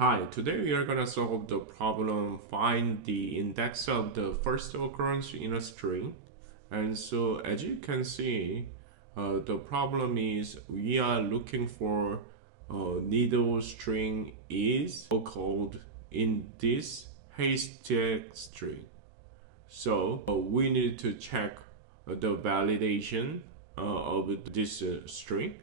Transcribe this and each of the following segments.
Hi, today we are gonna solve the problem find the index of the first occurrence in a string. And so as you can see, the problem is we are looking for needle string is called in this haystack string. So we need to check the validation of this string.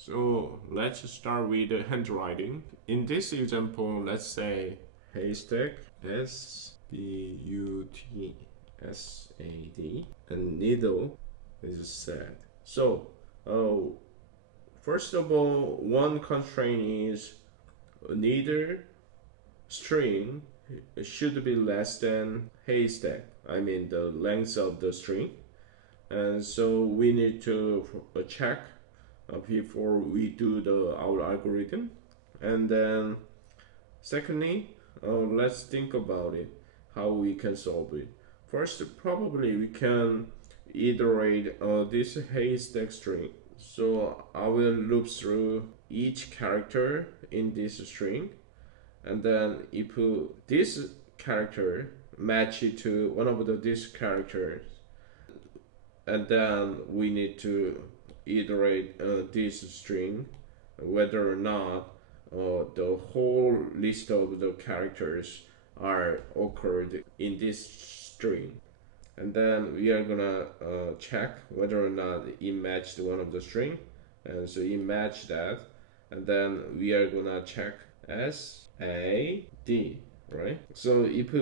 So let's start with the handwriting. In this example, let's say haystack SBUTSAD and needle is set. So first of all, one constraint is neither string should be less than haystack. I mean the length of the string, and so we need to check before we do our algorithm. And then secondly, let's think about it, how we can solve it. First, probably we can iterate this haystack string. So I will loop through each character in this string, and then if this character match it to one of these characters, and then we need to iterate this string whether or not the whole list of the characters are occurred in this string, and then we are gonna check whether or not it matched one of the string, and so it matched that, and then we are gonna check SAD, right? So if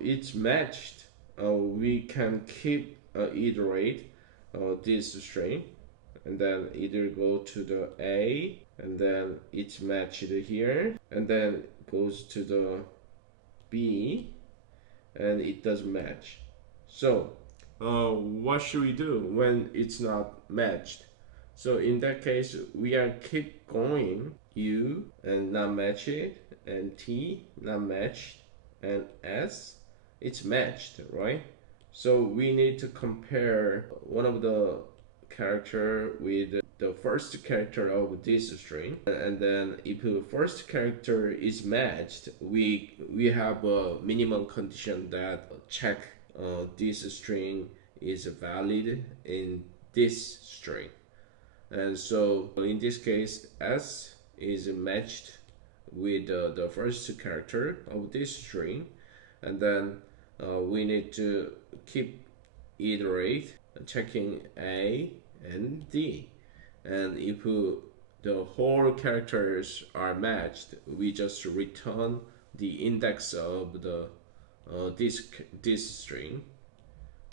it's matched, we can keep iterate this string, and then either go to the A, and then it's matched here, and then goes to the B, and it doesn't match. So what should we do when it's not matched? So in that case, we are keep going U and not match it, and T not matched, and S it's matched, right? So we need to compare one of the character with the first character of this string, and then if the first character is matched, we have a minimum condition that check this string is valid in this string. And so in this case, S is matched with the first character of this string, and then we need to keep iterate checking A and D, and if the whole characters are matched, we just return the index of the this string,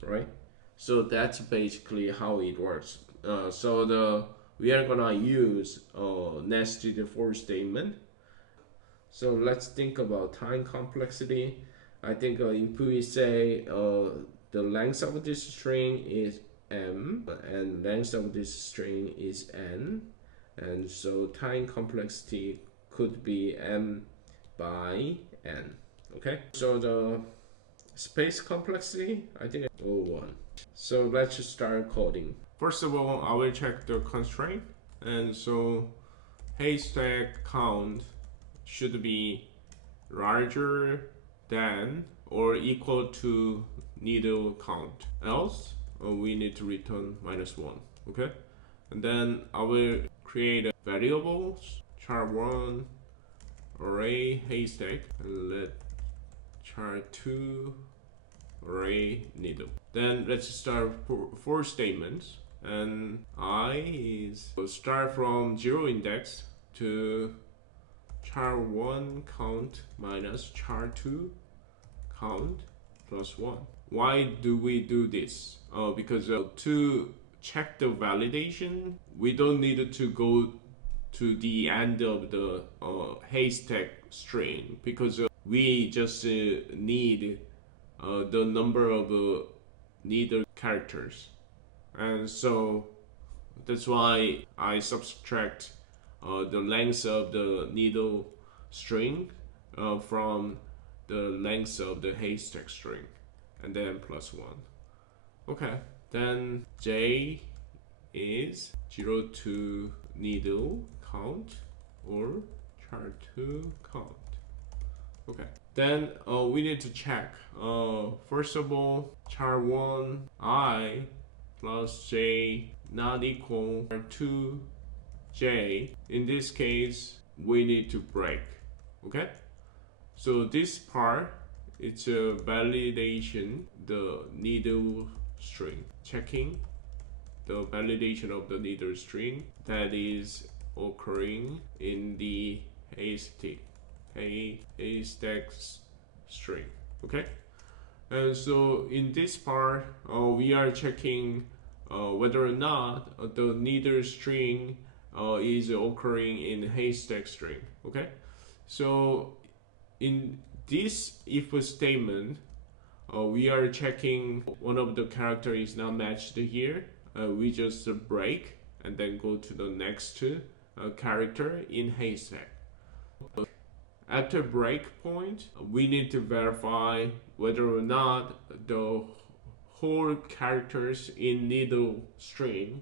right? So that's basically how it works. We are gonna use nested for statement. So let's think about time complexity. I think if we say the length of this string is m and length of this string is n, and so time complexity could be m by n. Okay, so the space complexity, I think it's O1. So let's just start coding. First of all, I will check the constraint, and so haystack count should be larger than or equal to needle count, else we need to return -1. Okay, and then I will create a variables char1 array haystack, and let char2 array needle. Then let's start for statements, and I is start from 0 index to char1 count minus char2 count plus 1. Why do we do this? Because to check the validation, we don't need to go to the end of the haystack string, because we just need the number of needle characters, and so that's why I subtract the length of the needle string from the length of the haystack string, and then plus 1. Okay, then J is 0 to needle count or char2 count. Okay, then we need to check. First of all, char1 I plus j not equal char2 j. In this case, we need to break. Okay, so this part, it's a validation the needle string, checking the validation of the needle string that is occurring in the haystack string. Okay, and so in this part, we are checking whether or not the needle string is occurring in haystack string. Okay, so in this if statement, we are checking one of the character is not matched here. We just break and then go to the next character in haystack. After breakpoint, we need to verify whether or not the whole characters in needle string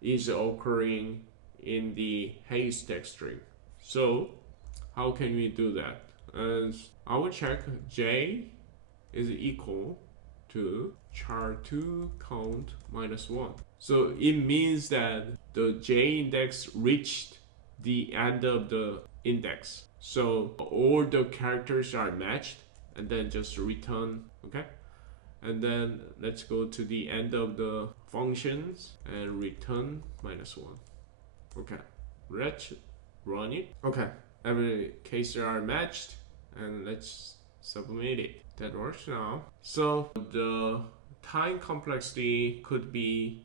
is occurring in the haystack string. So how can we do that? And I will check j is equal to char2 count minus 1. So it means that the j index reached the end of the index. So all the characters are matched and then just return. Okay, and then let's go to the end of the functions and return minus 1. Okay, let's run it. Okay, every cases are matched and let's submit it. That works now. So the time complexity could be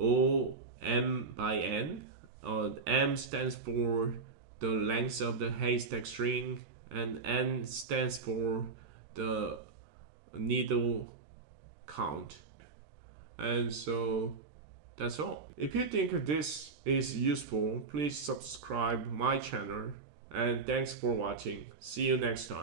O m by n. M stands for the length of the haystack string and n stands for the needle count. And so that's all. If you think this is useful, please subscribe my channel, and thanks for watching. See you next time.